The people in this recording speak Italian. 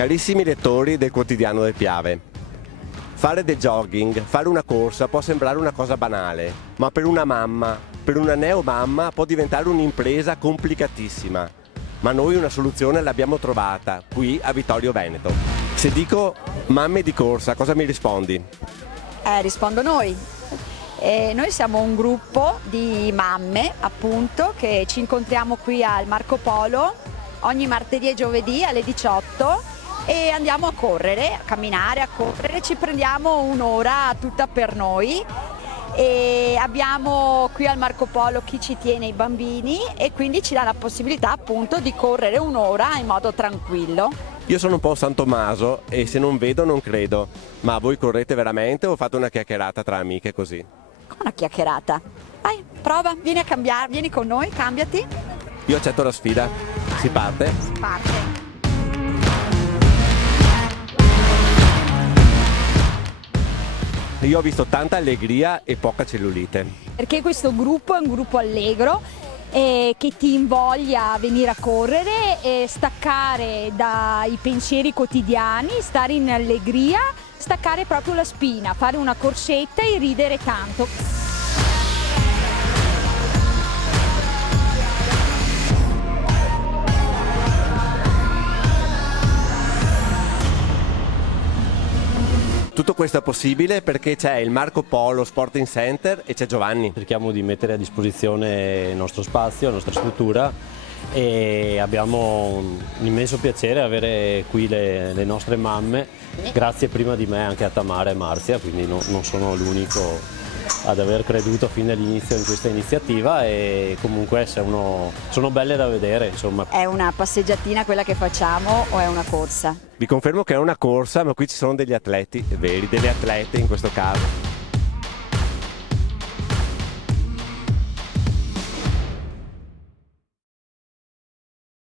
Carissimi lettori del quotidiano del Piave, fare del jogging, fare una corsa può sembrare una cosa banale, ma per una mamma, per una neomamma può diventare un'impresa complicatissima. Ma noi una soluzione l'abbiamo trovata, qui a Vittorio Veneto. Se dico mamme di corsa, cosa mi rispondi? Rispondo noi. Noi siamo un gruppo di mamme, appunto, che ci incontriamo qui al Marco Polo ogni martedì e giovedì alle 18 e andiamo a correre, a camminare, a correre, ci prendiamo un'ora tutta per noi e abbiamo qui al Marco Polo chi ci tiene i bambini e quindi ci dà la possibilità appunto di correre un'ora in modo tranquillo. Io sono un po' San Tommaso e se non vedo non credo, ma voi correte veramente o fate una chiacchierata tra amiche così? Una chiacchierata. Vai, prova, vieni a cambiare, vieni con noi, cambiati. Io accetto la sfida, si parte? Si parte. Io ho visto tanta allegria e poca cellulite. Perché questo gruppo è un gruppo allegro che ti invoglia a venire a correre e staccare dai pensieri quotidiani, stare in allegria, staccare proprio la spina, fare una corsetta e ridere tanto. Tutto questo è possibile perché c'è il Marco Polo Sporting Center e c'è Giovanni. Cerchiamo di mettere a disposizione il nostro spazio, la nostra struttura e abbiamo un immenso piacere avere qui le nostre mamme, grazie prima di me anche a Tamara e Marzia, quindi non sono l'unico ad aver creduto fin dall'inizio in questa iniziativa e comunque sono belle da vedere, insomma. È una passeggiatina quella che facciamo o è una corsa? Vi confermo che è una corsa, ma qui ci sono degli atleti veri, delle atlete in questo caso.